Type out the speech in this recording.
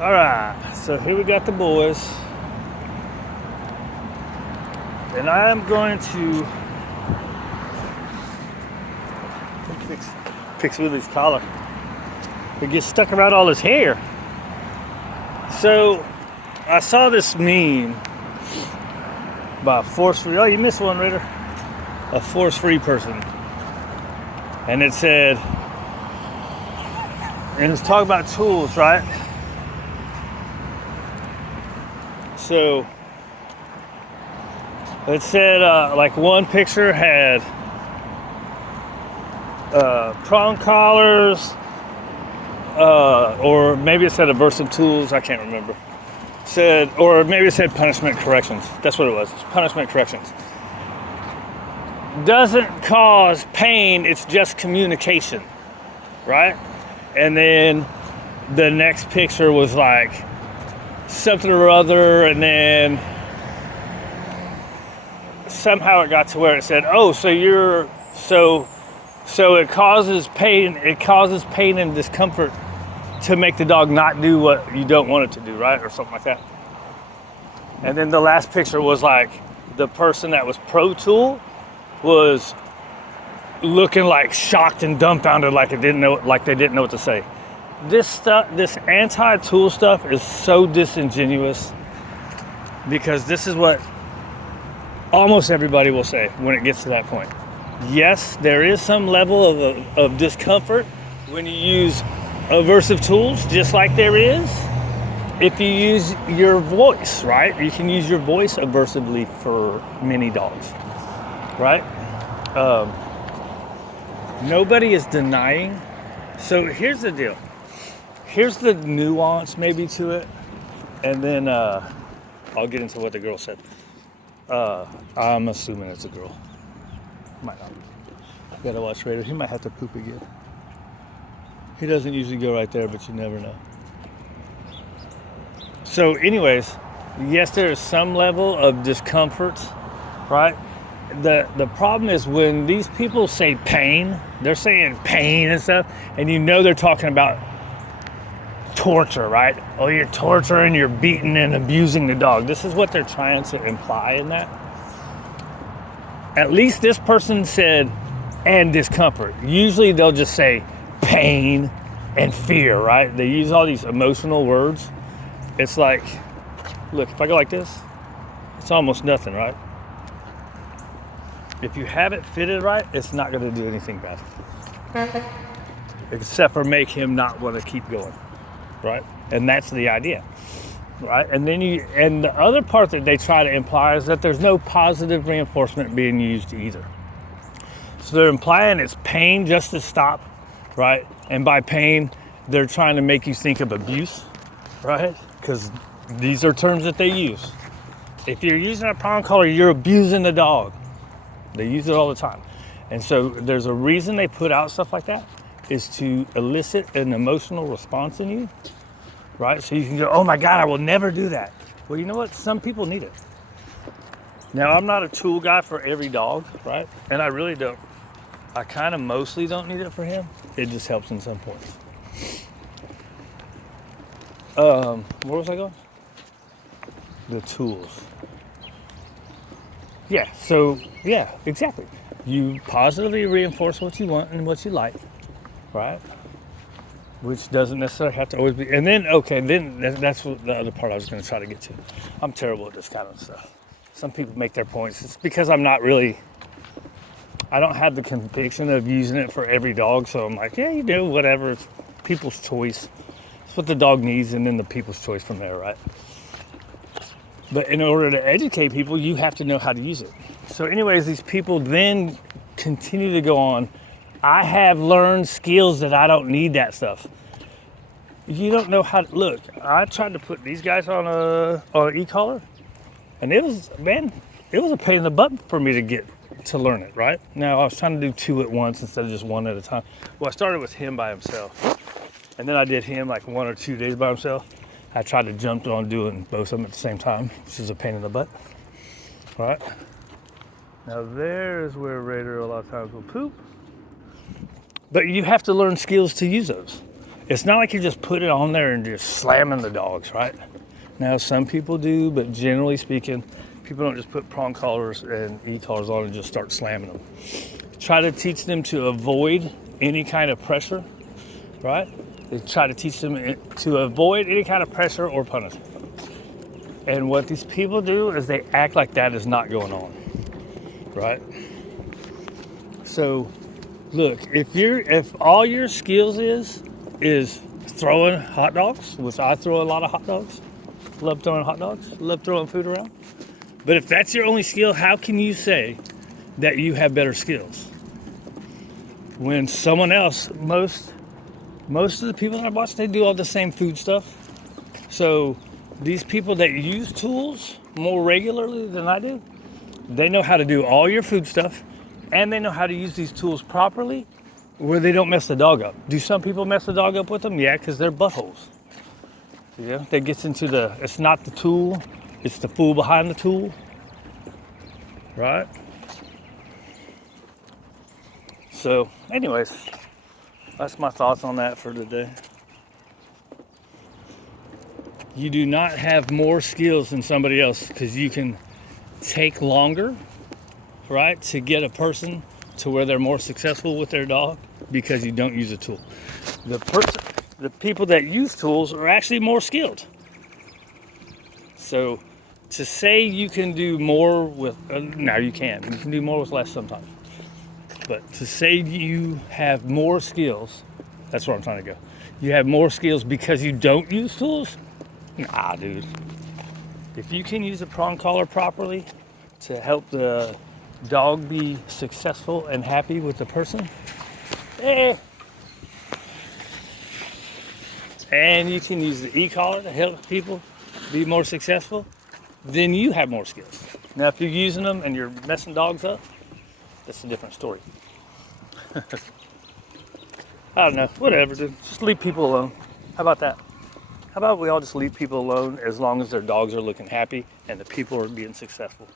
All right, so here we got the boys, and I am going to fix Willie's collar. It gets stuck around all his hair. So I saw this meme by a force-free. Oh, you missed one, Raider. A force-free person, and it said, and it's talking about tools, right? So it said like one picture had prong collars, or maybe it said aversive tools. I can't remember. Said, or maybe it said punishment corrections. That's what it was. It's punishment corrections. Doesn't cause pain. It's just communication, right? And then the next picture was like something or other, and then somehow it got to where it said, oh, so it causes pain and discomfort to make the dog not do what you don't want it to do, right? Or something like that. And then the last picture was like the person that was pro tool was looking like shocked and dumbfounded, like they didn't know what to say. This anti-tool stuff is so disingenuous, because this is what almost everybody will say when it gets to that point. Yes, there is some level of discomfort when you use aversive tools, just like there is if you use your voice, right? You can use your voice aversively for many dogs, right? Nobody is denying. So here's the deal. Here's the nuance maybe to it, and then I'll get into what the girl said. I'm assuming it's a girl. Might not. Gotta watch Raider. He might have to poop again. He doesn't usually go right there, but you never know. So anyways, yes, there is some level of discomfort, right? The problem is when these people say pain, they're saying pain and stuff, and you know they're talking about torture, right? Oh, you're torturing, you're beating and abusing the dog. This is what they're trying to imply in that. At least this person said, and discomfort. Usually they'll just say pain and fear, right? They use all these emotional words. It's like, look, if I go like this, it's almost nothing, right? If you have it fitted right, it's not going to do anything bad. Except for make him not want to keep going, right? And that's the idea, right? And then and the other part that they try to imply is that there's no positive reinforcement being used either. So they're implying it's pain just to stop, right? And by pain, they're trying to make you think of abuse, right? Because these are terms that they use. If you're using a prong collar, you're abusing the dog. They use it all the time. And so there's a reason they put out stuff like that, is to elicit an emotional response in you, right? So you can go, oh my God, I will never do that. Well, you know what? Some people need it. Now, I'm not a tool guy for every dog, right? And I really don't. I kind of mostly don't need it for him. It just helps in some points. Where was I going? The tools. Yeah, so, yeah, exactly. You positively reinforce what you want and what you like, right? Which doesn't necessarily have to always be. And then, okay, then that's what the other part I was going to try to get to. I'm terrible at this kind of stuff. Some people make their points. It's because I don't have the conviction of using it for every dog. So I'm like, yeah, you do, whatever. It's people's choice. It's what the dog needs, and then the people's choice from there, right? But in order to educate people, you have to know how to use it. So anyways, these people then continue to go on. I have learned skills that I don't need that stuff. You don't know how to, look, I tried to put these guys on an e-collar, and it was a pain in the butt for me to learn it, right? Now, I was trying to do two at once instead of just one at a time. Well, I started with him by himself, and then I did him like 1 or 2 days by himself. I tried to jump on doing both of them at the same time, which is a pain in the butt, right? Now, there's where Raider a lot of times will poop. But you have to learn skills to use those. it's not like you just put it on there and just slamming the dogs, right? Now, some people do, but generally speaking, people don't just put prong collars and e-collars on and just start slamming them. Try to teach them to avoid any kind of pressure, right? They try to teach them to avoid any kind of pressure or punishment. And what these people do is they act like that is not going on, right? So, look, if all your skills is throwing hot dogs, which I throw a lot of hot dogs, love throwing hot dogs, love throwing food around. But if that's your only skill, how can you say that you have better skills? When someone else, most of the people that I watch, they do all the same food stuff. So these people that use tools more regularly than I do, they know how to do all your food stuff, and they know how to use these tools properly where they don't mess the dog up. Do some people mess the dog up with them? Yeah, because they're buttholes. Yeah, that gets into it's not the tool, it's the fool behind the tool, right? So, anyways, that's my thoughts on that for today. You do not have more skills than somebody else because you can take longer, right, to get a person to where they're more successful with their dog because you don't use a tool. The people that use tools are actually more skilled. So to say you can do more with, now you can. You can do more with less sometimes. But to say you have more skills, that's where I'm trying to go. You have more skills because you don't use tools? Nah, dude. If you can use a prong collar properly to help the dog be successful and happy with the person, and you can use the e-collar to help people be more successful, then you have more skills. Now, if you're using them and you're messing dogs up, that's a different story. I don't know, whatever, dude. Just leave people alone. How about that? How about we all just leave people alone as long as their dogs are looking happy and the people are being successful?